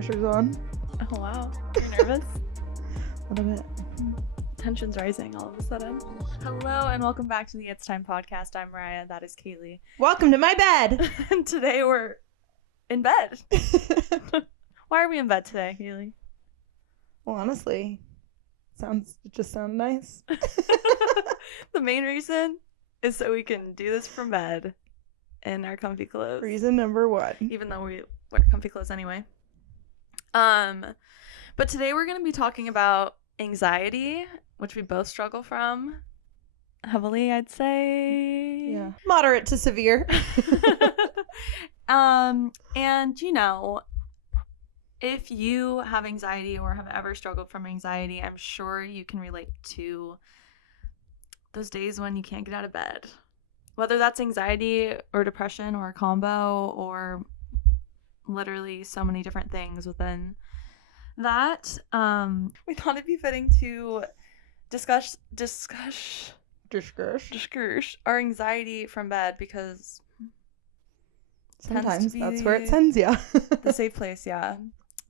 pressure's on. Oh, wow. You're nervous? A little bit. Tension's rising all of a sudden. Hello, and welcome back to the It's Time podcast. I'm Mariah. That is Kaylee. Welcome to my bed. And today we're in bed. Why are we in bed today, Kaylee? Well, honestly, it just sounds nice. The main reason is so we can do this from bed in our comfy clothes. Reason number one. Even though we wear comfy clothes anyway. But today we're going to be talking about anxiety, which we both struggle from heavily, I'd say. Yeah. Moderate to severe. And you know, if you have anxiety or have ever struggled from anxiety, I'm sure you can relate to those days when you can't get out of bed. Whether that's anxiety or depression or a combo or literally so many different things within that. We thought it'd be fitting to discuss our anxiety from bed, because sometimes that's where it sends you. The safe place, yeah.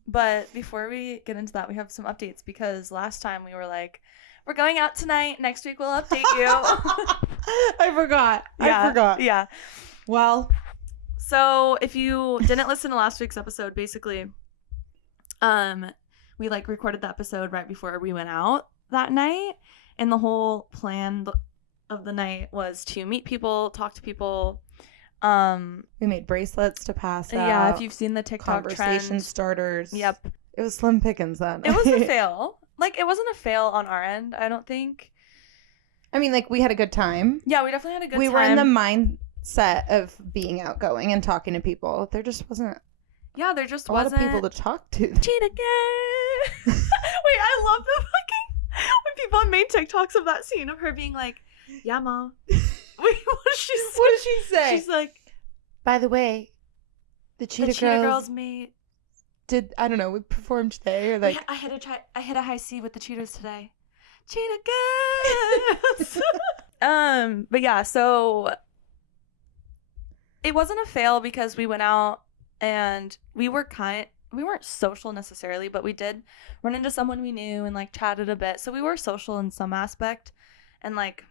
But before we get into that, we have some updates, because last time we were like, we're going out tonight. Next week we'll update you. I forgot. Yeah. Well, so if you didn't listen to last week's episode, basically, we like recorded the episode right before we went out that night, and the whole plan of the night was to meet people, talk to people. We made bracelets to pass out. Yeah, if you've seen the TikTok conversation trend. starters. Yep. It was slim pickings then. It was a fail. Like, it wasn't a fail on our end, I don't think. I mean, like, we had a good time. Yeah, we definitely had a good time. We were in the mindset of being outgoing and talking to people. There just wasn't a lot of people to talk to. Cheat again. Wait, I love the fucking when people made TikToks of that scene of her being like, yeah, Mom. Wait, what did she say? She's like, by the way, the Cheetah Girls made... did, I don't know, we performed today, or like... I hit a high C with the Cheetahs today. Cheetah girls! But yeah, so it wasn't a fail because we went out and we weren't social necessarily, but we did run into someone we knew and like chatted a bit. So we were social in some aspect, and like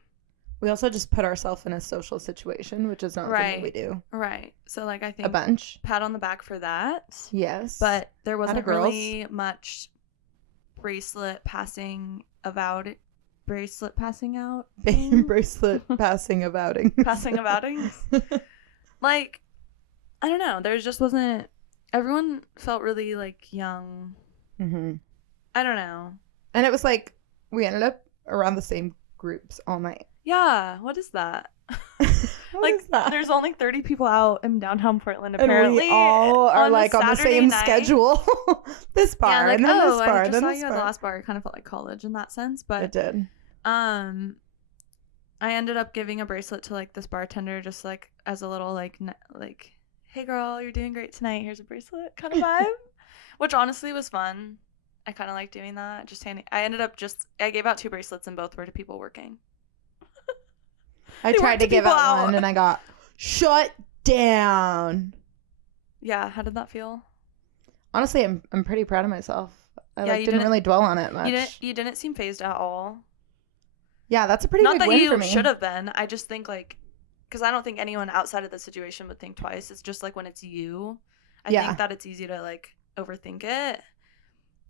we also just put ourselves in a social situation, which is not something we do. Right. So like I think a bunch. Pat on the back for that. Yes. But there wasn't really much bracelet passing out. Bracelet passing abouting. Passing abouting. Like, I don't know. There just wasn't. Everyone felt really like young. Mm-hmm. I don't know. And it was like we ended up around the same groups all night. Yeah. What is that? What is that? There's only 30 people out in downtown Portland, apparently. And we all are like on the same night. Schedule. This bar, like, and then this bar, I and just then saw this you bar. at the last bar. It kind of felt like college in that sense, but it did. I ended up giving a bracelet to like this bartender, just like as a little like hey girl, you're doing great tonight, here's a bracelet kind of vibe. Which honestly was fun. I kind of like doing that. I gave out 2 bracelets, and both were to people working. I tried to give out one and I got shut down. Yeah, how did that feel? Honestly, I'm pretty proud of myself. I Yeah, didn't really dwell on it much. You didn't seem fazed at all. Yeah, that's a pretty big win for me. Not that you should have been. I just think like, because I don't think anyone outside of the situation would think twice. It's just like when it's you, I think that it's easy to like overthink it.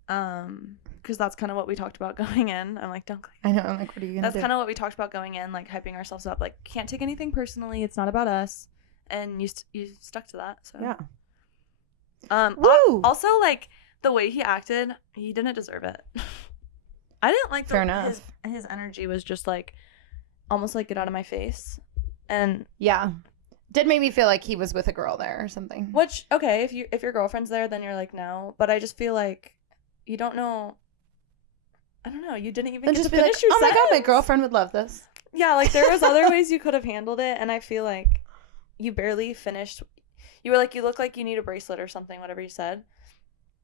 Because that's kind of what we talked about going in. I'm like, don't. I know. I'm like, what are you gonna do? That's kind of what we talked about going in, like hyping ourselves up. Like, can't take anything personally. It's not about us. And you stuck to that. So yeah. Woo! Also, like the way he acted, he didn't deserve it. I didn't like Fair enough. His energy was just like almost like get out of my face. And yeah, did make me feel like he was with a girl there or something. Which, okay, if your girlfriend's there, then you're like, no. But I just feel like you don't know. I don't know. You didn't even get to finish your oh sentence. my god, my girlfriend would love this. Yeah, like there was other ways you could have handled it, and I feel like you barely finished. You were like, you look like you need a bracelet or something, whatever you said.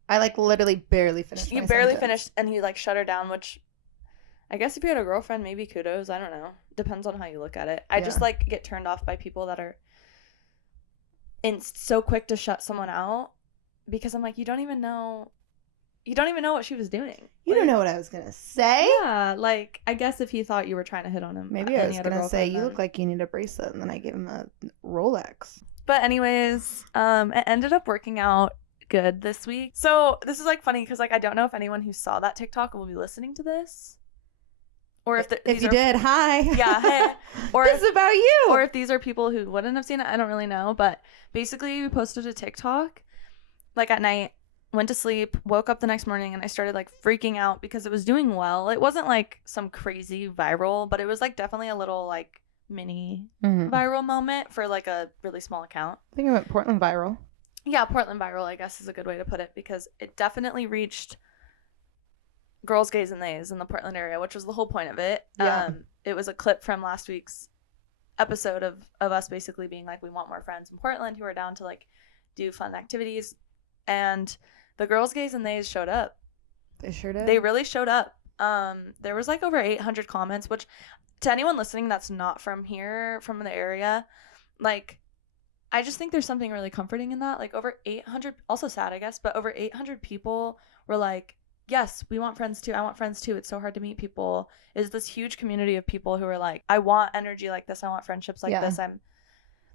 I like literally barely finished. You barely finished, and he like shut her down, which I guess if you had a girlfriend, maybe kudos. I don't know. Depends on how you look at it. I just like get turned off by people that are so quick to shut someone out because I'm like, you don't even know what she was doing. You don't know what I was gonna say. Yeah, like I guess if he thought you were trying to hit on him, Maybe I was gonna say you look like you need a bracelet, and then I gave him a Rolex. But anyways, it ended up working out good this week. So this is like funny because like I don't know if anyone who saw that TikTok will be listening to this, or if you did, hi. Yeah, hey. Or this is about you. Or if these are people who wouldn't have seen it, I don't really know. But basically, we posted a TikTok like at night. Went to sleep, woke up the next morning, and I started like freaking out because it was doing well. It wasn't like some crazy viral, but it was like definitely a little like mini viral moment for like a really small account. I think it went Portland viral. Yeah, Portland viral, I guess, is a good way to put it, because it definitely reached girls, gays, and theys in the Portland area, which was the whole point of it. Yeah. It was a clip from last week's episode of us basically being like, we want more friends in Portland who are down to like do fun activities, and the girls, gays, and theys showed up. They sure did. They really showed up. There was like over 800 comments, which to anyone listening that's not from here, from the area, like I just think there's something really comforting in that. Like over 800, also sad I guess, but over 800 people were like, yes, we want friends too. I want friends too. It's so hard to meet people. It's this huge community of people who are like, I want energy like this. I want friendships like this.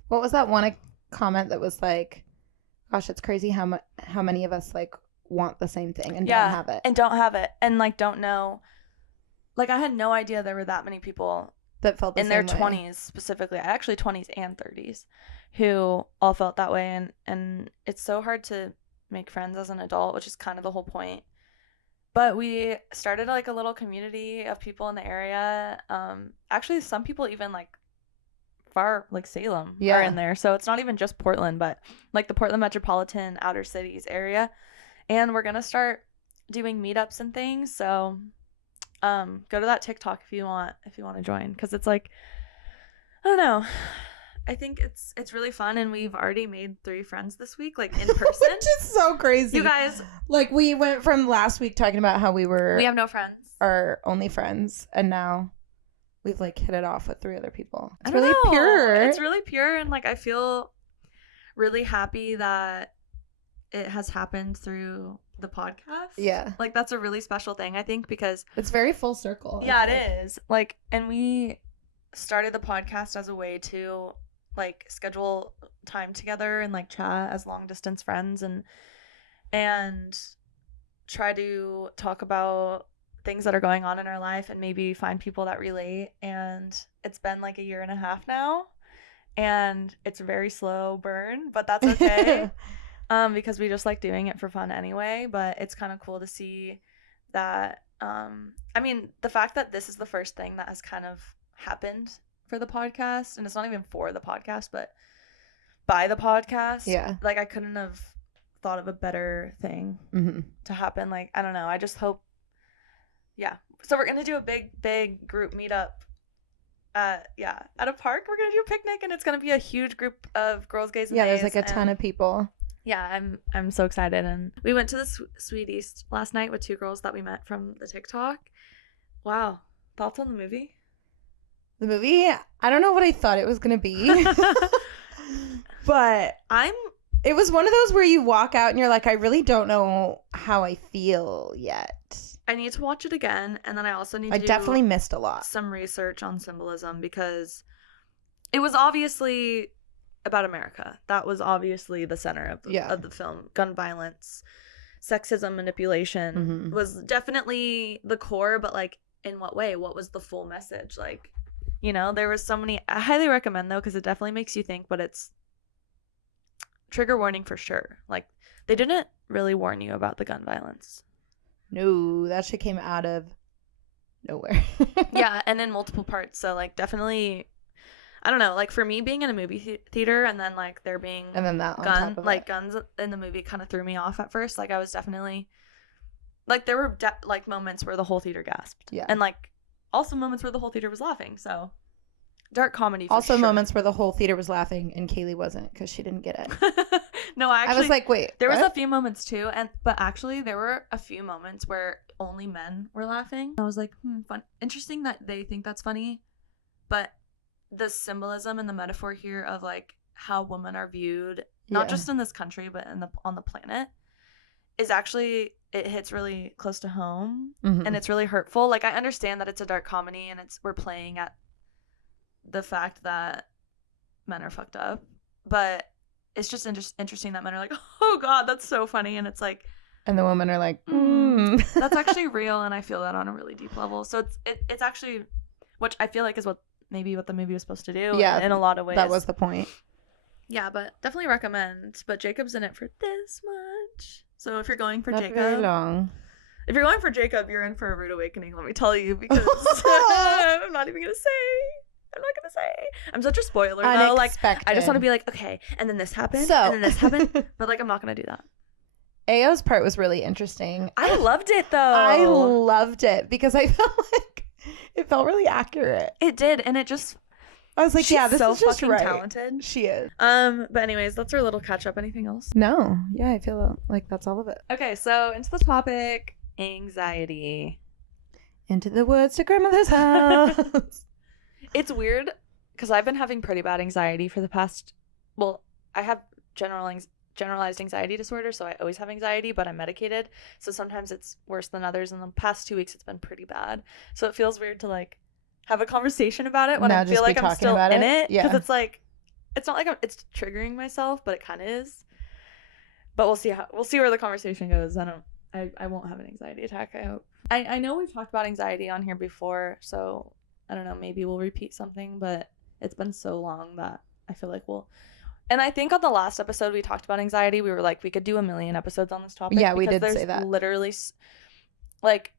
What was that one comment that was like, gosh, it's crazy how many of us like want the same thing and don't have it. And like don't know. Like I had no idea there were that many people that felt the in same their way. 20s specifically, actually 20s and 30s, who all felt that way. And it's so hard to make friends as an adult, which is kind of the whole point. But we started like a little community of people in the area. Actually, some people even like far, like Salem, are in there. So it's not even just Portland, but like the Portland metropolitan outer cities area. And we're going to start doing meetups and things. So go to that TikTok if you want to join, because it's like, I don't know. I think it's really fun, and we've already made 3 friends this week, like in person. Which is so crazy. You guys, like we went from last week talking about how we have no friends, our only friends, and now we've like hit it off with 3 other people. It's really pure. It's really pure, and like I feel really happy that it has happened through the podcast. Yeah. Like that's a really special thing, I think, because it's very full circle. Yeah, it is. Like, and we started the podcast as a way to like schedule time together and like chat as long distance friends and try to talk about things that are going on in our life and maybe find people that relate. And it's been like a 1.5 years now, and it's a very slow burn, but that's okay. Because we just like doing it for fun anyway. But it's kind of cool to see that I mean, the fact that this is the first thing that has kind of happened for the podcast, and it's not even for the podcast but by the podcast. Yeah, like I couldn't have thought of a better thing to happen. Like I don't know, I just hope. Yeah, so we're gonna do a big group meetup at a park. We're gonna do a picnic, and it's gonna be a huge group of girls, gays, and theys, there's like a ton of people. Yeah, I'm so excited. And we went to the Sweet East last night with 2 girls that we met from the TikTok. Wow, thoughts on the movie? The movie, I don't know what I thought it was going to be. But it was one of those where you walk out and you're like, I really don't know how I feel yet. I need to watch it again, and then I also need to definitely missed a lot. Some research on symbolism, because it was obviously about America. That was obviously the center of the film. Gun violence, sexism, manipulation was definitely the core, but like in what way? What was the full message? Like, you know, there was so many. I highly recommend though, because it definitely makes you think, but it's trigger warning for sure. Like they didn't really warn you about the gun violence. No, that shit came out of nowhere. Yeah, and in multiple parts. So like definitely, I don't know, like for me being in a movie theater and then like there being and then that guns in the movie kind of threw me off at first. Like I was definitely like there were like moments where the whole theater gasped. Yeah. And like also moments where the whole theater was laughing. So dark comedy for also sure. Moments where the whole theater was laughing and Kaylee wasn't, because she didn't get it. No, actually, I was like, wait, there what? was a few moments too, but actually there were a few moments where only men were laughing. I was like, fun, interesting that they think that's funny, but the symbolism and the metaphor here of like how women are viewed, not just in this country but on the planet, is actually, it hits really close to home, and it's really hurtful. Like, I understand that it's a dark comedy and we're playing at the fact that men are fucked up, but it's just interesting that men are like, oh God, that's so funny, and it's like, and the women are like, that's actually real, and I feel that on a really deep level. So it's actually, which I feel like is what the movie was supposed to do. Yeah, in a lot of ways. That was the point. Yeah, but definitely recommend. But Jacob's in it for this much. So if you're going for Not Jacob, very long. If you're going for Jacob, you're in for a rude awakening. Let me tell you, because I'm not even gonna say. I'm such a spoiler though. Like, I just want to be like, okay, and then this happened, and then this happened, but like, I'm not gonna do that. Ao's part was really interesting. I loved it though. I loved it because I felt like it felt really accurate. It did, and it just. I was like, she's this so is just fucking right. talented. She is. But anyways, that's our little catch up. Anything else? No. Yeah, I feel like that's all of it. Okay, so into the topic, anxiety. Into the woods to grandmother's house. It's weird because I've been having pretty bad anxiety for the past. Well, I have generalized anxiety disorder, so I always have anxiety, but I'm medicated. So sometimes it's worse than others. In the past 2 weeks, it's been pretty bad. So it feels weird to like have a conversation about it when I feel like I'm still in it. Because it's like, it's not like it's triggering myself, but it kind of is. But we'll see where the conversation goes. I won't have an anxiety attack, I hope. I know we've talked about anxiety on here before, so I don't know, maybe we'll repeat something, but it's been so long that I feel like and I think on the last episode we talked about anxiety, we were like, we could do 1 million episodes on this topic. Yeah, we did say that. Literally, like,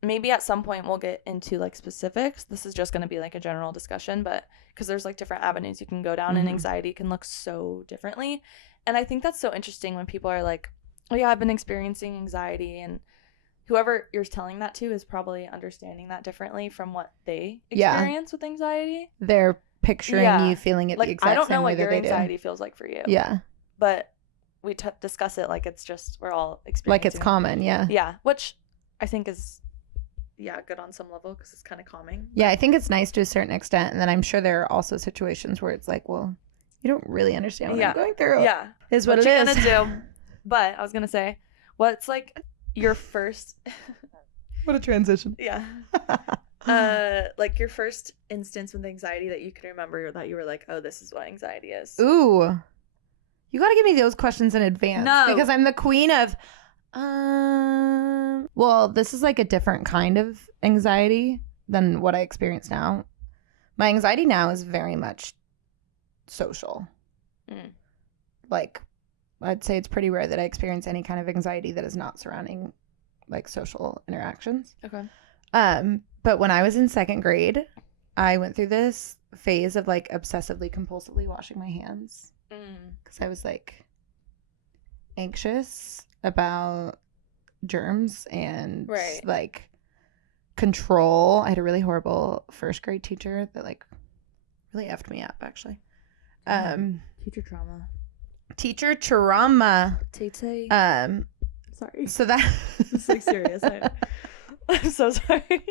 maybe at some point we'll get into like specifics. This is just going to be like a general discussion, but because there's like different avenues you can go down, and anxiety can look so differently. And I think that's so interesting when people are like, oh yeah, I've been experiencing anxiety, and whoever you're telling that to is probably understanding that differently from what they experience with anxiety. They're picturing you feeling it like, the exact same way. I don't know what your anxiety feels like for you. Yeah. But we discuss it like it's just, we're all experiencing like it's common, yeah. Yeah, which I think is, good on some level because it's kind of calming. Yeah, I think it's nice to a certain extent. And then I'm sure there are also situations where it's like, well, you don't really understand what I'm going through. Yeah. Is what you're it going to do. But I was going to say, what's like your first... What a transition. Yeah. Like your first instance with anxiety that you can remember that you were like, oh, this is what anxiety is. Ooh. You got to give me those questions in advance. No. Because I'm the queen of... well, this is like a different kind of anxiety than what I experience now. My anxiety now is very much social. Like, I'd say it's pretty rare that I experience any kind of anxiety that is not surrounding like social interactions. Okay. But when I was in 2nd grade, I went through this phase of like obsessively compulsively washing my hands because I was like anxious about germs and like control. I had a really horrible 1st grade teacher that like really effed me up actually. Teacher trauma. Tay-tay. Sorry. So that it's like serious. I'm so sorry.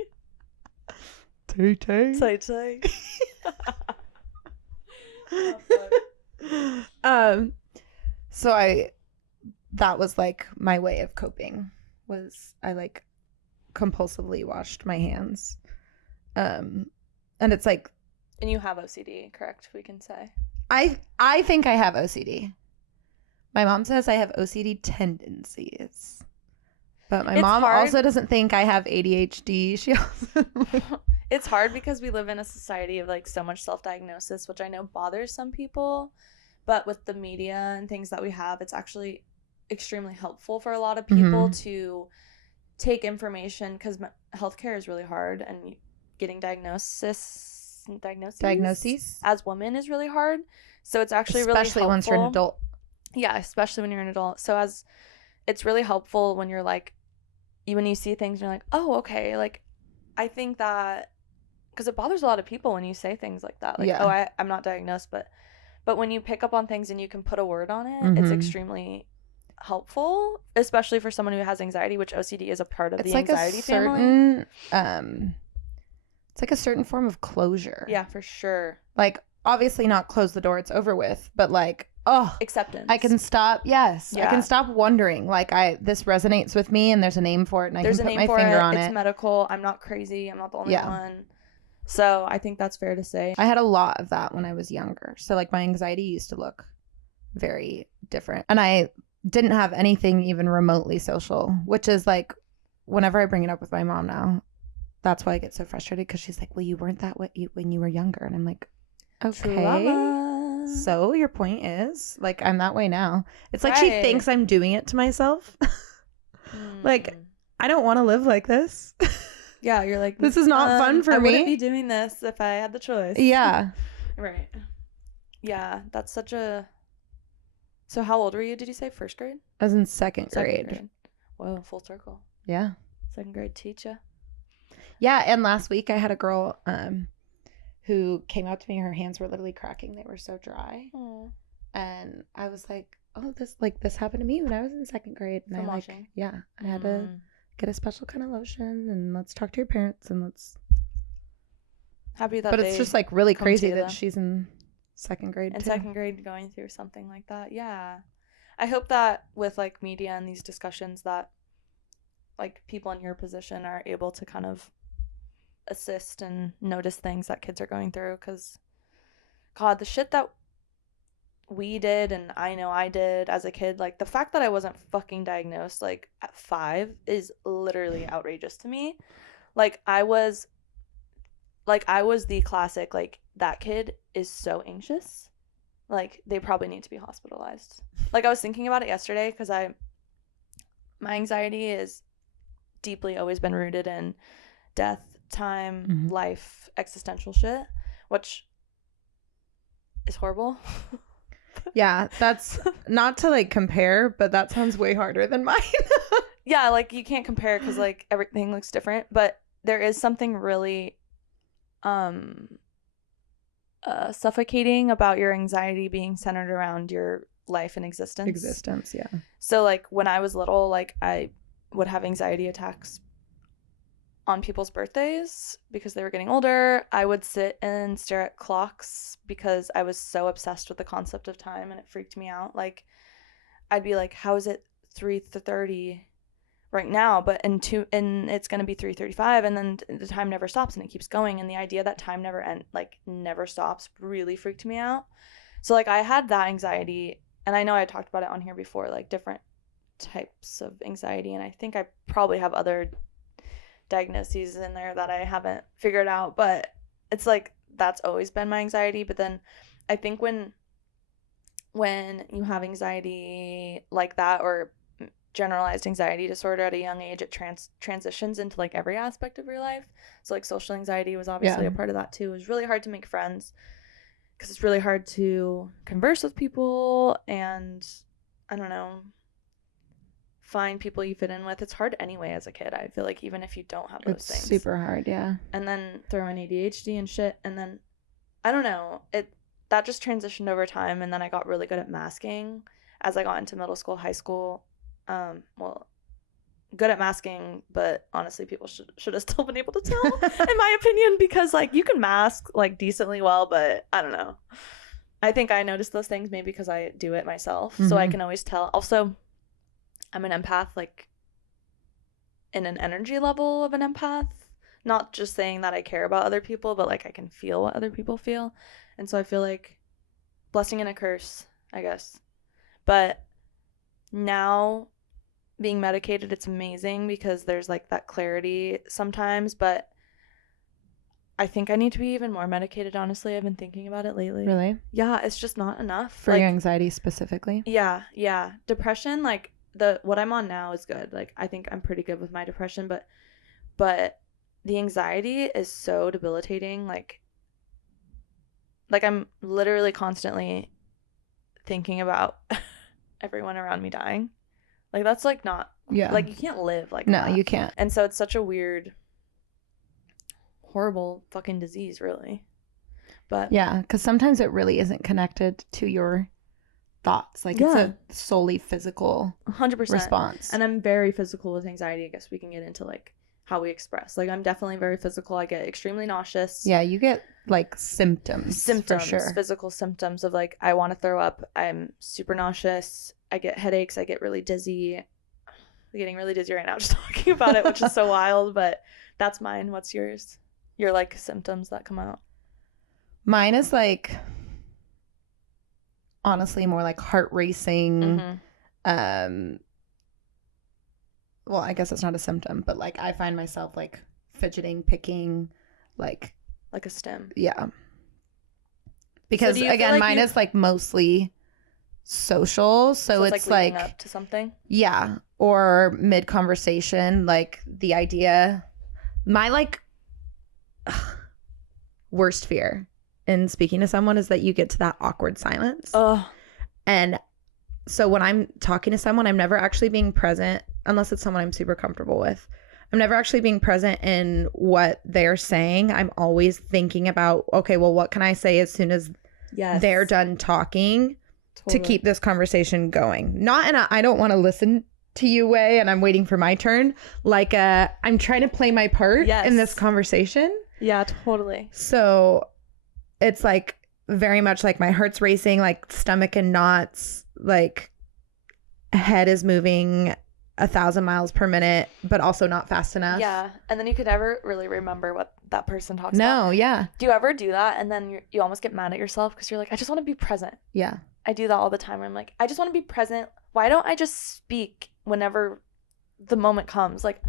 Tay-tay. Tay-tay. So that was like my way of coping, was I like compulsively washed my hands. And it's like, and you have OCD, correct? We can say. I think I have OCD. My mom says I have OCD tendencies. But my mom also doesn't think I have ADHD. She also It's hard because we live in a society of like so much self-diagnosis, which I know bothers some people. But with the media and things that we have, it's actually extremely helpful for a lot of people to take information, because healthcare is really hard, and getting diagnoses as women is really hard. So it's actually really helpful. Especially once you're an adult. Yeah, especially when you're an adult. So it's really helpful when you're like, when you see things and you're like, oh, okay, like I think that, because it bothers a lot of people when you say things like that, like, oh, I'm not diagnosed, but when you pick up on things and you can put a word on it, it's extremely helpful, especially for someone who has anxiety, which OCD is a part of the anxiety family. It's like a certain form of closure. Yeah, for sure. Like, obviously not close the door, it's over with, but like Oh, acceptance. I can stop. Yes. Yeah. I can stop wondering. Like, this resonates with me and there's a name for it and I can put my finger on it. It's medical. I'm not crazy. I'm not the only one. So I think that's fair to say. I had a lot of that when I was younger. So like my anxiety used to look very different. And I didn't have anything even remotely social, which is like, whenever I bring it up with my mom now, that's why I get so frustrated, because she's like, well, you weren't that way when you were younger. And I'm like, okay. Trauma. So your point is, like, I'm that way now. It's like she thinks I'm doing it to myself. Like, I don't want to live like this. Yeah, you're like, this is not fun for me. I wouldn't be doing this if I had the choice. Yeah. Right. Yeah, that's such a... So how old were you, did you say? First grade? I was in second grade. Whoa, full circle. Yeah. Second grade teacher. Yeah, and last week I had a girl who came up to me. Her hands were literally cracking. They were so dry. Aww. And I was like, oh, this happened to me when I was in second grade. And I had to get a special kind of lotion, and let's talk to your parents, and let's... Happy that. But it's just like really crazy that she's in second grade. In second grade going through something like that. Yeah. I hope that with like media and these discussions that like people in your position are able to kind of assist and notice things that kids are going through, because God, the shit that we did and I know I did as a kid, like the fact that I wasn't fucking diagnosed like at 5 is literally outrageous to me. Like I was the classic, like, that kid is so anxious, like they probably need to be hospitalized. Like I was thinking about it yesterday, because my anxiety is deeply always been rooted in death, time, life, existential shit, which is horrible. Yeah, that's not to like compare, but that sounds way harder than mine. Yeah, like you can't compare because like everything looks different, but there is something really suffocating about your anxiety being centered around your life and existence. Yeah. So like when I was little, like I would have anxiety attacks on people's birthdays because they were getting older. I would sit and stare at clocks because I was so obsessed with the concept of time, and it freaked me out. Like I'd be like, how is it 3:30 right now, but and it's going to be 3:35, and then the time never stops and it keeps going, and the idea that time never stops really freaked me out. So like I had that anxiety, and I know I talked about it on here before, like different types of anxiety, and I think I probably have other diagnoses in there that I haven't figured out, but it's like that's always been my anxiety. But then I think when you have anxiety like that, or generalized anxiety disorder at a young age, it transitions into like every aspect of your life. So like social anxiety was obviously a part of that too. It was really hard to make friends because it's really hard to converse with people, and I don't know, find people you fit in with. It's hard anyway as a kid. I feel like even if you don't have those things, super hard. Yeah. And then throw in ADHD and shit, and then I don't know, that just transitioned over time. And then I got really good at masking as I got into middle school, high school. Well, good at masking, but honestly people should have still been able to tell in my opinion, because like you can mask like decently well, but I don't know, I think I noticed those things maybe because I do it myself. So I can always tell. Also, I'm an empath, like in an energy level of an empath, not just saying that I care about other people, but like I can feel what other people feel. And so I feel like blessing and a curse, I guess. But now being medicated, it's amazing because there's like that clarity sometimes, but I think I need to be even more medicated, honestly. I've been thinking about it lately. Really? Yeah, it's just not enough. For your anxiety specifically? Yeah. Depression, like what I'm on now is good. Like I think I'm pretty good with my depression, but the anxiety is so debilitating. Like I'm literally constantly thinking about everyone around me dying. Like that's like not, like you can't live like that. No, you can't. And so it's such a weird, horrible fucking disease, really. But yeah, because sometimes it really isn't connected to your thoughts. Like it's a solely physical 100% response. And I'm very physical with anxiety. I guess we can get into like how we express. Like, I'm definitely very physical. I get extremely nauseous. Yeah, you get like symptoms for sure. Physical symptoms of like, I want to throw up. I'm super nauseous. I get headaches. I get really dizzy. I'm getting really dizzy right now just talking about it, which is so wild, but that's mine. What's yours? Your like symptoms that come out? Mine is like, honestly, more like heart racing. Well, I guess it's not a symptom, but like I find myself like fidgeting, picking, like a stim. Yeah. Because again, mine is like mostly social, so it's like up to something. Yeah, or mid conversation, like the idea. My like worst fear in speaking to someone is that you get to that awkward silence. Oh. And so when I'm talking to someone, I'm never actually being present unless it's someone I'm super comfortable with. I'm never actually being present in what they're saying. I'm always thinking about, okay, well, what can I say as soon as they're done talking to keep this conversation going? Not in a I don't want to listen to you way and I'm waiting for my turn. Like I'm trying to play my part in this conversation. Yeah, totally. So it's like very much like my heart's racing, like stomach in knots, like head is moving 1,000 miles per minute, but also not fast enough. Yeah. And then you could never really remember what that person talks about. No, yeah. Do you ever do that? And then you almost get mad at yourself because you're like, I just want to be present. Yeah. I do that all the time where I'm like, I just want to be present. Why don't I just speak whenever the moment comes? Like,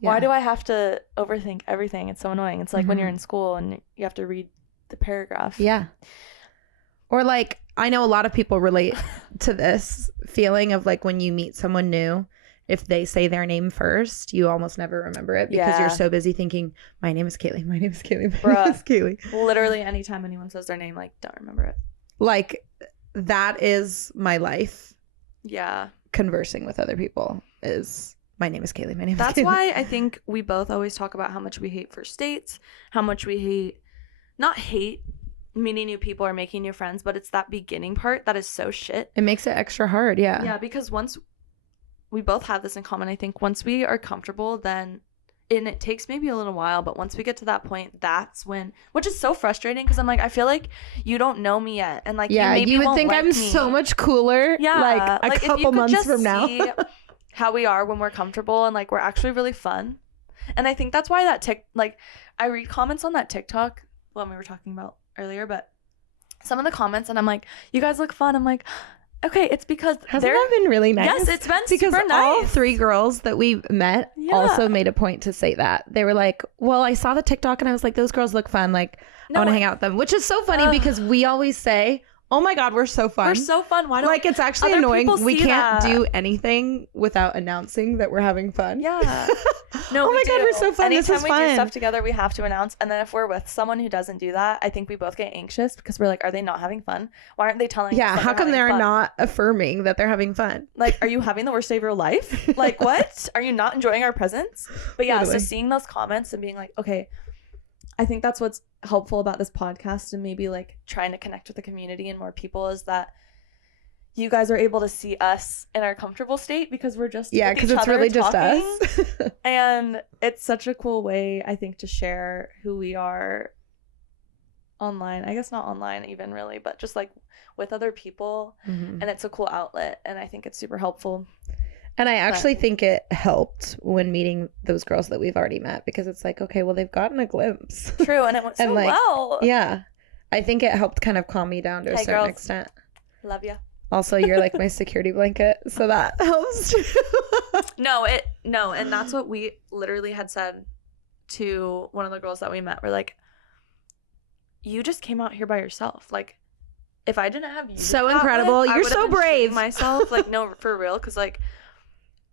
why do I have to overthink everything? It's so annoying. It's like when you're in school and you have to read the paragraph. Yeah. Or like, I know a lot of people relate to this feeling of like when you meet someone new, if they say their name first, you almost never remember it because you're so busy thinking, my name is Kaylee, my name is Kaylee, my name is Kaylee. Literally anytime anyone says their name, like, don't remember it. Like, that is my life. Yeah. Conversing with other people is, my name is Kaylee, my name is Kaylee. That's why I think we both always talk about how much we hate first dates, how much we hate, not hate meeting new people or making new friends, but it's that beginning part that is so shit. It makes it extra hard, yeah. Yeah, because once we both have this in common, I think once we are comfortable, then, and it takes maybe a little while, but once we get to that point, that's when, which is so frustrating because I'm like, I feel like you don't know me yet. And like, you would think I'm so much cooler. Yeah. Like a couple months from now. See how we are when we're comfortable and like we're actually really fun. And I think that's why I read comments on that TikTok when we were talking about earlier, but some of the comments and I'm like, you guys look fun. I'm like, okay, it's because hasn't that been really nice? Yes, it's been because super nice. All 3 girls that we met also made a point to say that. They were like, well, I saw the TikTok and I was like, those girls look fun. Like, I want to hang out with them, which is so funny because we always say, oh my God, we're so fun. We're so fun. Why don't like it's actually annoying. We can't do anything without announcing that we're having fun. Yeah. No, oh my God, we're so fun. Anytime this is we fun. do stuff together, we have to announce. And then if we're with someone who doesn't do that, I think we both get anxious because we're like, are they not having fun? Why aren't they telling us? Yeah, how come they're fun? not affirming that they're having fun? Like, are you having the worst day of your life? Like, what? Are you not enjoying our presence? But yeah, so seeing those comments and being like, okay, I think that's what's helpful about this podcast and maybe like trying to connect with the community and more people is that you guys are able to see us in our comfortable state because we're just because it's really talking. Just us. And it's such a cool way, I think, to share who we are online. I guess not online even really, but just like with other people. And it's a cool outlet and I think it's super helpful. And I actually think it helped when meeting those girls that we've already met because it's like, okay, well, they've gotten a glimpse. True. And it went so well. Yeah. I think it helped kind of calm me down to a certain extent. Love you. Also, you're like my security blanket. So that helps too. No. And that's what we literally had said to one of the girls that we met. We're like, you just came out here by yourself. Like, if I didn't have you. So incredible. You're so brave. Myself. Like, no, for real. Because like,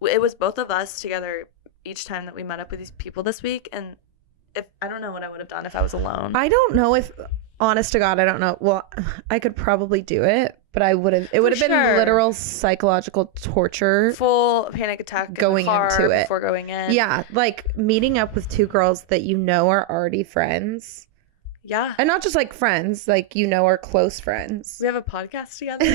it was both of us together each time that we met up with these people this week. And if I don't know what I would have done if I was alone. I don't know if, honest to God, I don't know. Well, I could probably do it, but it would have been literal psychological torture. Full panic attack going into it. Before going in. Yeah. Like meeting up with 2 girls that you know are already friends. Yeah. And not just like friends, like, you know, are close friends. We have a podcast together.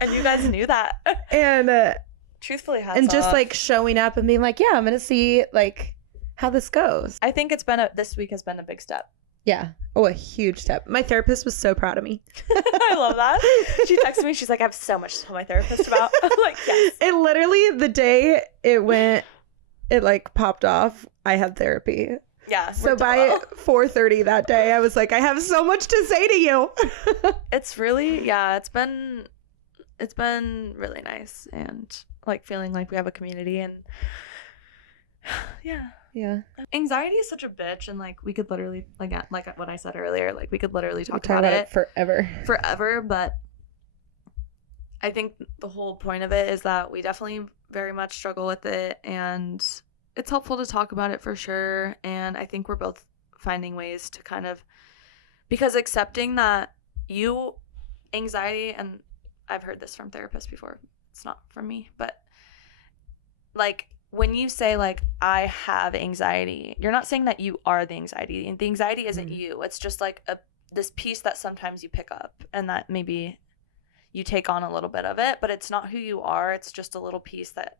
And you guys knew that. And truthfully, and just like showing up and being like, yeah, I'm going to see like how this goes. I think this week has been a big step. Yeah. Oh, a huge step. My therapist was so proud of me. I love that. She texted me. She's like, I have so much to tell my therapist about. I'm like, yes. It literally, the day it like popped off, I had therapy. Yeah. So by 4:30 that day, I was like, I have so much to say to you. It's really, yeah, it's been really nice, and like feeling like we have a community, and yeah. Anxiety is such a bitch, and like we could literally, like what I said earlier, like we could literally talk about it forever. But I think the whole point of it is that we definitely very much struggle with it, and it's helpful to talk about it for sure. And I think we're both finding ways to kind of, because accepting that anxiety, and I've heard this from therapists before, it's not from me, but like when you say like I have anxiety, you're not saying that you are the anxiety, and the anxiety isn't you. It's just like this piece that sometimes you pick up, and that maybe you take on a little bit of it, but it's not who you are. It's just a little piece that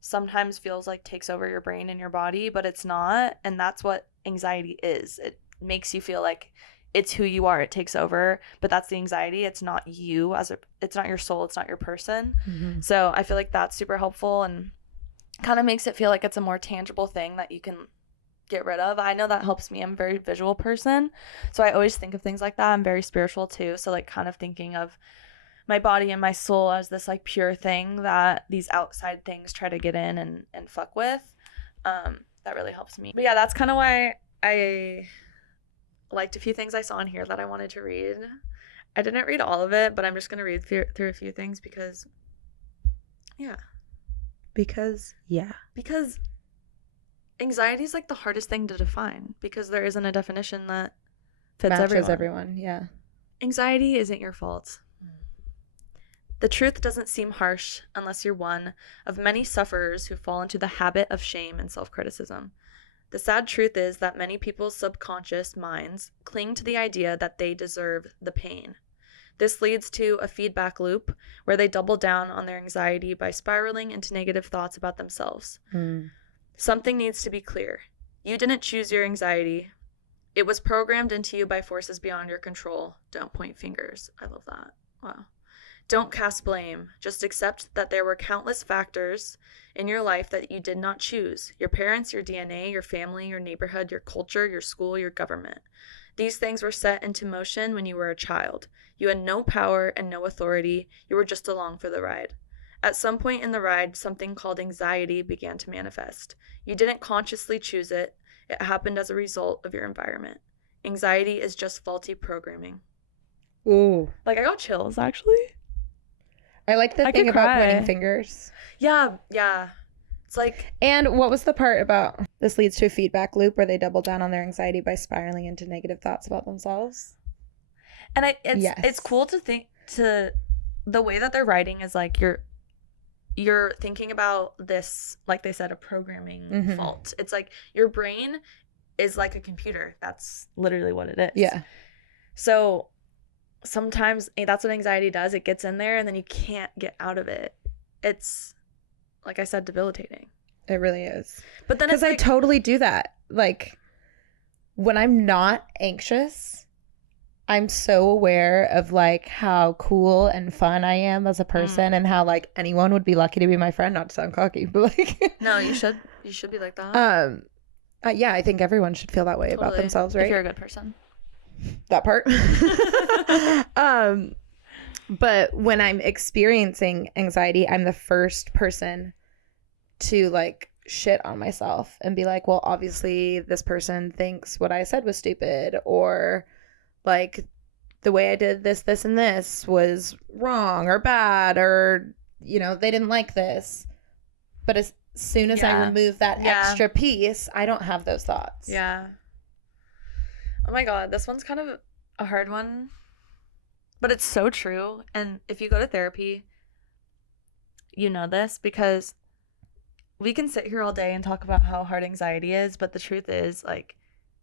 sometimes feels like takes over your brain and your body, but it's not. And that's what anxiety is. It makes you feel like it's who you are. It takes over, but that's the anxiety. It's not you it's not your soul. It's not your person. Mm-hmm. So I feel like that's super helpful, and kind of makes it feel like it's a more tangible thing that you can get rid of. I know that helps me. I'm a very visual person, so I always think of things like that. I'm very spiritual too, so like kind of thinking of my body and my soul as this like pure thing that these outside things try to get in and fuck with. That really helps me. But yeah, that's kind of why I liked a few things I saw in here that I wanted to read. I didn't read all of it, but I'm just going to read through a few things because anxiety is like the hardest thing to define, because there isn't a definition that fits everyone. Yeah. Anxiety isn't your fault. The truth doesn't seem harsh unless you're one of many sufferers who fall into the habit of shame and self-criticism. The sad truth is that many people's subconscious minds cling to the idea that they deserve the pain. This leads to a feedback loop where they double down on their anxiety by spiraling into negative thoughts about themselves. Something needs to be clear. You didn't choose your anxiety. It was programmed into you by forces beyond your control. Don't point fingers. I love that. Wow. Don't cast blame. Just accept that there were countless factors in your life that you did not choose. Your parents, your DNA, your family, your neighborhood, your culture, your school, your government. These things were set into motion when you were a child. You had no power and no authority. You were just along for the ride. At some point in the ride, something called anxiety began to manifest. You didn't consciously choose it. It happened as a result of your environment. Anxiety is just faulty programming. Ooh. Like, I got chills, actually. I like the thing about pointing fingers. Yeah. It's like... And what was the part about this leads to a feedback loop where they double down on their anxiety by spiraling into negative thoughts about themselves? And it's cool to think to the way that they're writing is like you're thinking about this, like they said, a programming fault. It's like your brain is like a computer. That's literally what it is. Yeah. So sometimes that's what anxiety does. It gets in there and then you can't get out of it. It's, like I said, debilitating. It really is. But then because I totally do that. Like when I'm not anxious, I'm so aware of like how cool and fun I am as a person and how like anyone would be lucky to be my friend. Not to sound cocky, but like no, you should be like that. Yeah, I think everyone should feel that way about themselves, right? If you're a good person. That part. But when I'm experiencing anxiety, I'm the first person to like shit on myself and be like, well, obviously this person thinks what I said was stupid, or like the way I did this, and this was wrong or bad, or, you know, they didn't like this. But as soon as I remove that extra piece, I don't have those thoughts. Yeah. Oh my God, this one's kind of a hard one, but it's so true. And if you go to therapy, you know this, because we can sit here all day and talk about how hard anxiety is, but the truth is, like,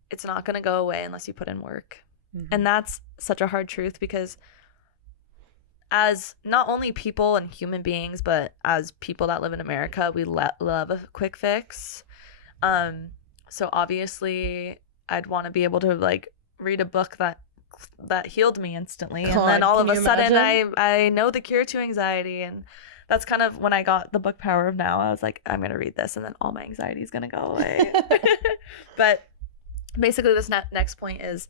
it's not going to go away unless you put in work. And that's such a hard truth, because as not only people and human beings, but as people that live in America, we love a quick fix. So obviously I'd want to be able to like read a book that healed me instantly. God, and then all of can a you sudden imagine? I know the cure to anxiety. And that's kind of when I got the book Power of Now. I was like, I'm going to read this and then all my anxiety is going to go away. But basically this next point is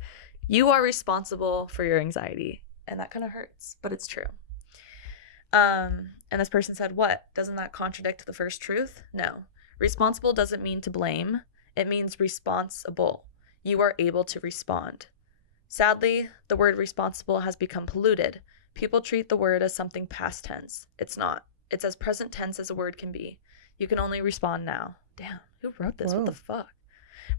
you are responsible for your anxiety. And that kind of hurts, but it's true. And this person said, what? Doesn't that contradict the first truth? No. Responsible doesn't mean to blame. It means responsible. You are able to respond. Sadly, the word responsible has become polluted. People treat the word as something past tense. It's not. It's as present tense as a word can be. You can only respond now. Damn, who wrote this? Whoa. What the fuck?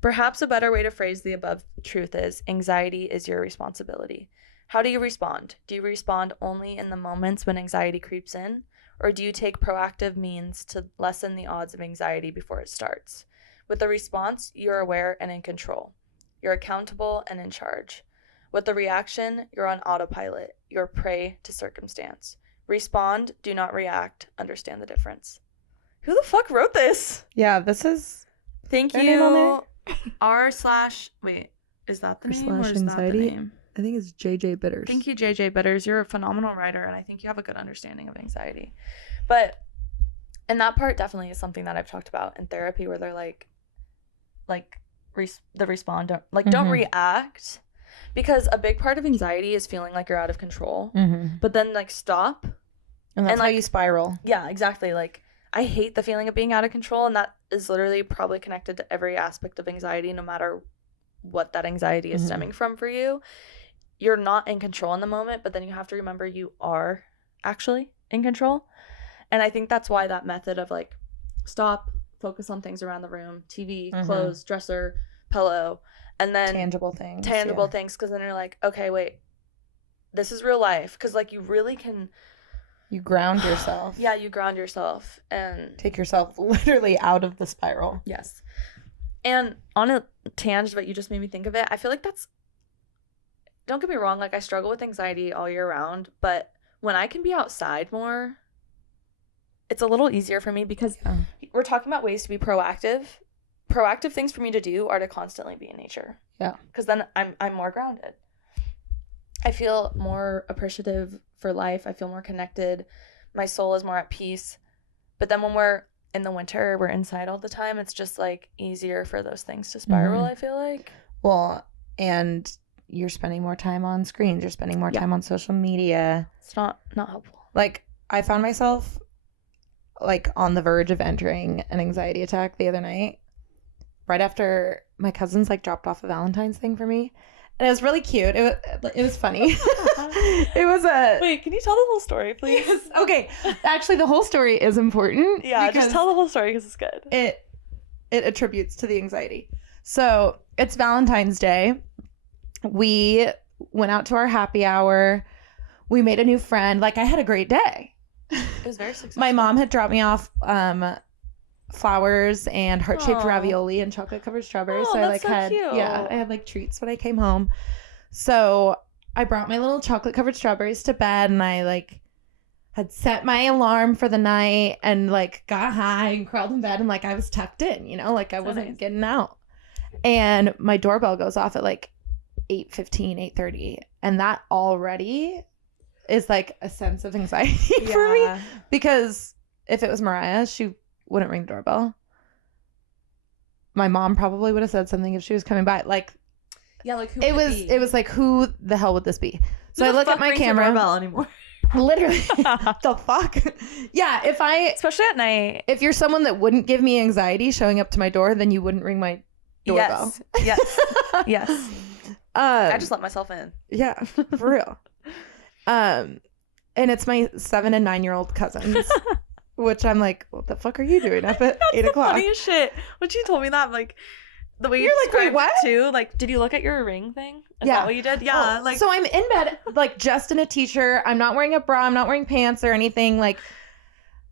Perhaps a better way to phrase the above truth is anxiety is your responsibility. How do you respond? Do you respond only in the moments when anxiety creeps in? Or do you take proactive means to lessen the odds of anxiety before it starts? With the response, you're aware and in control. You're accountable and in charge. With the reaction, you're on autopilot. You're prey to circumstance. Respond, do not react. Understand the difference. Who the fuck wrote this? Yeah, this is... Thank Their name on you. Wait, is that the name or is that the name? I think it's JJ Bitters. Thank you, JJ Bitters. You're a phenomenal writer, and I think you have a good understanding of anxiety. But, and that part definitely is something that I've talked about in therapy, where they're the respond, don't react, because a big part of anxiety is feeling like you're out of control, but then like stop. And that's how like, you spiral. Yeah, exactly. Like, I hate the feeling of being out of control, and that is literally probably connected to every aspect of anxiety, no matter what that anxiety is stemming from for you. You're not in control in the moment, but then you have to remember you are actually in control. And I think that's why that method of like stop, focus on things around the room, TV, clothes, dresser, pillow, and then tangible things, because then you're like, okay, wait, this is real life, because like you really can, you ground yourself. Yeah, you ground yourself and take yourself literally out of the spiral. Yes. And on a tangent, but you just made me think of it, I feel like that's, don't get me wrong, like I struggle with anxiety all year round, but when I can be outside more, it's a little easier for me, because we're talking about ways to be proactive. Proactive things for me to do are to constantly be in nature. Yeah. Because then I'm more grounded. I feel more appreciative for life. I feel more connected. My soul is more at peace. But then when we're in the winter, we're inside all the time, it's just like easier for those things to spiral, I feel like. Well, and you're spending more time on screens. You're spending more time on social media. It's not helpful. Like, I found myself like on the verge of entering an anxiety attack the other night, right after my cousins like dropped off a Valentine's thing for me. And it was really cute. It was funny. It was a... Wait, can you tell the whole story, please? Yes. Okay. Actually, the whole story is important. Yeah, just tell the whole story because it's good. It attributes to the anxiety. So, it's Valentine's Day. We went out to our happy hour. We made a new friend. Like, I had a great day. It was very successful. My mom had dropped me off flowers and heart-shaped ravioli and chocolate-covered strawberries. So I like had cute. Yeah, I had like treats when I came home. So I brought my little chocolate-covered strawberries to bed, and I like had set my alarm for the night and like got high and crawled in bed, and like I was tucked in, you know, like I wasn't getting out. And my doorbell goes off at like 8:15, 8:30, and that already is like a sense of anxiety for me, because if it was Mariah, she wouldn't ring the doorbell. My mom probably would have said something if she was coming by. Like, yeah, like who it was like, who the hell would this be? So I look at my camera. Doorbell anymore. Literally, the fuck. Yeah, especially at night. If you're someone that wouldn't give me anxiety showing up to my door, then you wouldn't ring my doorbell. Yes. Yes. I just let myself in. Yeah, for real. And it's my 7 and 9-year-old cousins. Which I'm like, what the fuck are you doing up at 8 o'clock? Funny as shit. When you told me that, like, the way you're like, wait, what? Too, like, did you look at your ring thing? Is that what you did? Yeah. Like, so I'm in bed, like, just in a t-shirt. I'm not wearing a bra. I'm not wearing pants or anything. Like,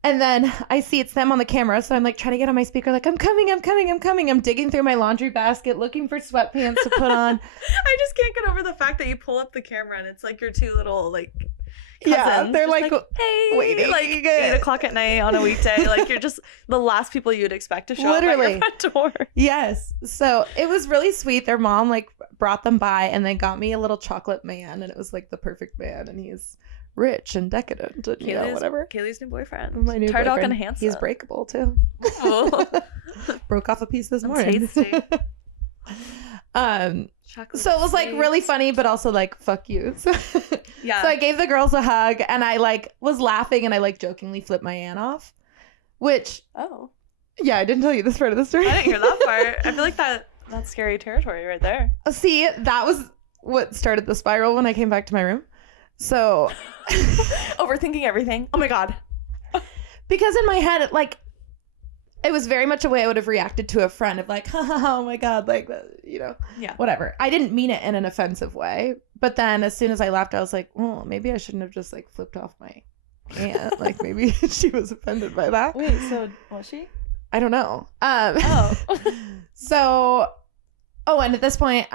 and then I see it's them on the camera. So I'm like trying to get on my speaker, like, I'm coming. I'm digging through my laundry basket, looking for sweatpants to put on. I just can't get over the fact that you pull up the camera and it's like your two little, like, cousins. they're just like hey, waiting. like 8:00 at night on a weekday. Like you're just the last people you'd expect to show up at your front door. Yes. So it was really sweet. Their mom like brought them by and they got me a little chocolate man, and it was like the perfect man, and he's rich and decadent and whatever. Kaylee's new boyfriend. My new Tardog boyfriend. and handsome. He's breakable too. Broke off a piece this morning. Tasty. So it was like really funny, but also like fuck you. So I gave the girls a hug, and I like was laughing, and I like jokingly flipped my aunt off, which yeah, I didn't tell you this part of the story. I didn't hear that part. I feel like that's scary territory right there. See, that was what started the spiral when I came back to my room. So overthinking everything. Oh my god. Because in my head, like, it was very much a way I would have reacted to a friend of like, oh my god, like, whatever. I didn't mean it in an offensive way, but then as soon as I left, I was like, well, maybe I shouldn't have just like flipped off my aunt. Like maybe she was offended by that. Wait, so was she? I don't know. And at this point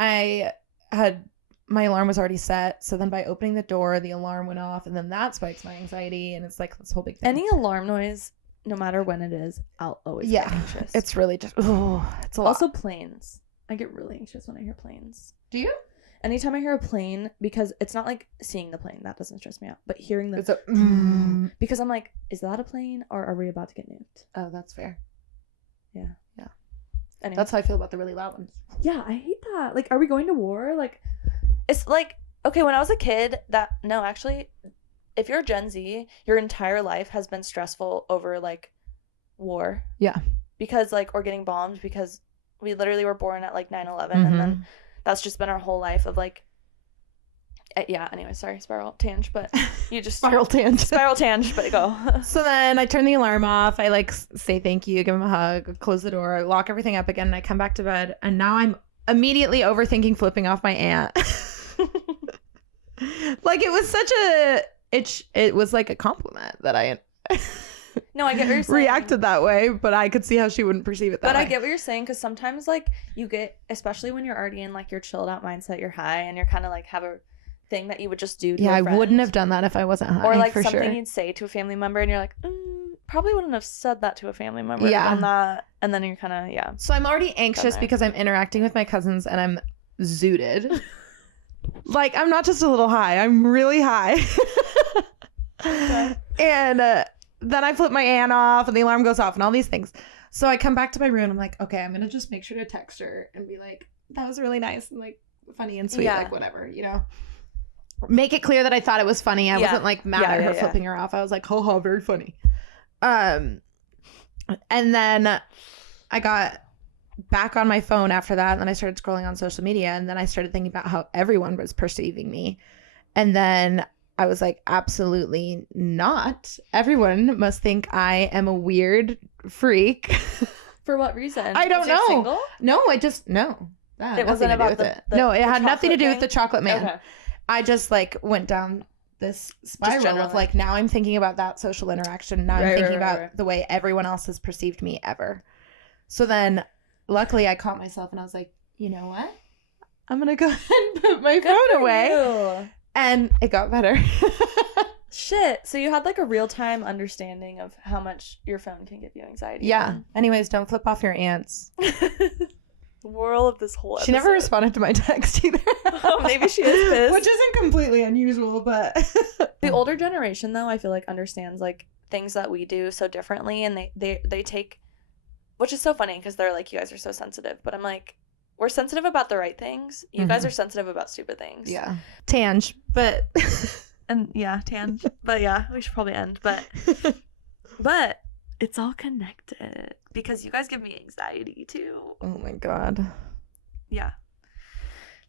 my alarm was already set. So then by opening the door, the alarm went off, and then that spikes my anxiety, and it's like this whole big thing. Any alarm noise, no matter when it is, I'll always get anxious. It's really just, it's a lot. Also planes. I get really anxious when I hear planes. Do you? Anytime I hear a plane, because it's not like seeing the plane, that doesn't stress me out, but hearing the because I'm like, is that a plane or are we about to get nuked? Oh, that's fair. Yeah. Anyway. That's how I feel about the really loud ones. Yeah, I hate that. Like, are we going to war? Like, it's like, okay, when I was a kid, actually, if you're Gen Z, your entire life has been stressful over, like, war. Yeah. Because, like, or getting bombed, because we literally were born at, like, 9/11, and then that's just been our whole life of, like, anyway, sorry, spiral tangent, but you just... Spiral tangent, but go. So then I turn the alarm off, I, like, say thank you, give him a hug, close the door, lock everything up again, and I come back to bed, and now I'm immediately overthinking flipping off my aunt. Like, it was such it was like a compliment that I no, I get what you're saying. Reacted that way, but I could see how she wouldn't perceive it that way. But I get what you're saying, because sometimes, like, you get, especially when you're already in, like, your chilled out mindset, you're high, and you're kind of, like, have a thing that you would just do to a friend. I wouldn't have done that if I wasn't high, or, like, for something sure. you'd say to a family member, and you're like, probably wouldn't have said that to a family member. Yeah. Done that, and then you're kind of, So I'm already anxious because I'm interacting with my cousins, and I'm zooted. Like, I'm not just a little high. I'm really high. Okay. And then I flip my aunt off, and the alarm goes off, and all these things. So I come back to my room, and I'm like, okay, I'm going to just make sure to text her and be like, that was really nice and, like, funny and sweet, like, whatever, Make it clear that I thought it was funny. I wasn't, like, mad at her flipping her off. I was like, ho, very funny. And then I got back on my phone after that, and then I started scrolling on social media, and then I started thinking about how everyone was perceiving me, and then I was like, absolutely not. Everyone must think I am a weird freak. For what reason? I don't know. Single? No, that it wasn't about it had nothing to do with the chocolate man. Okay. I just like went down this spiral of like, now I'm thinking about that social interaction. Now I'm thinking about the way everyone else has perceived me ever. So then luckily I caught myself, and I was like, you know what? I'm going to go ahead and put my phone away. You. And it got better. Shit. So you had like a real-time understanding of how much your phone can give you anxiety. Yeah. Anyways, don't flip off your aunts. The moral of this whole episode. She never responded to my text either. Oh, maybe she is pissed. Which isn't completely unusual, but... The older generation, though, I feel like understands like things that we do so differently, and they take... Which is so funny, because they're like, you guys are so sensitive. But I'm like, we're sensitive about the right things. You guys are sensitive about stupid things. Yeah. Tange, but... And yeah, Tange. But yeah, we should probably end. But it's all connected, because you guys give me anxiety too. Oh my god. Yeah.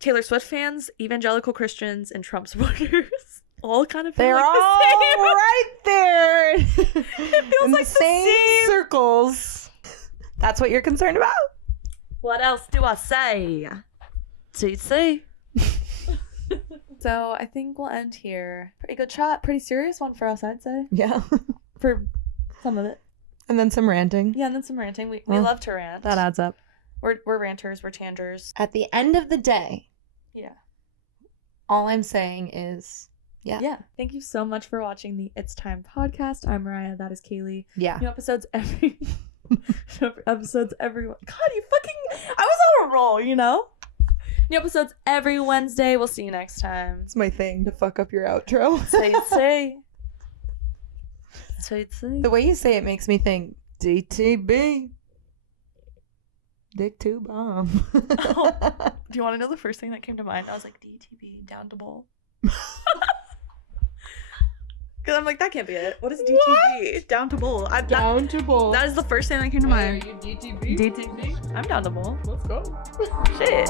Taylor Swift fans, evangelical Christians, and Trump supporters all kind of feel they're like all the same. right there. It feels in like the same circles. That's what you're concerned about? What else do I say? TC. So I think we'll end here. Pretty good chat. Pretty serious one for us, I'd say. Yeah. For some of it. And then some ranting. Yeah, and then some ranting. We love to rant. That adds up. We're ranters. We're tangers. At the end of the day. Yeah. All I'm saying is Yeah. Thank you so much for watching the It's Time podcast. I'm Mariah. That is Kaylee. Yeah. New episodes every God, you fucking, I was on a roll, you know? New episodes every Wednesday. We'll see you next time. It's my thing to fuck up your outro. Say. The way you say it makes me think DTB. Dick to bomb. Oh, do you want to know the first thing that came to mind? I was like, DTB, down to bowl. Because I'm like, that can't be it. What is DTB? What? Down to bowl. Down to bowl. That is the first thing that came to mind. Are you DTB? DTB? I'm down to bowl. Let's go. Shit.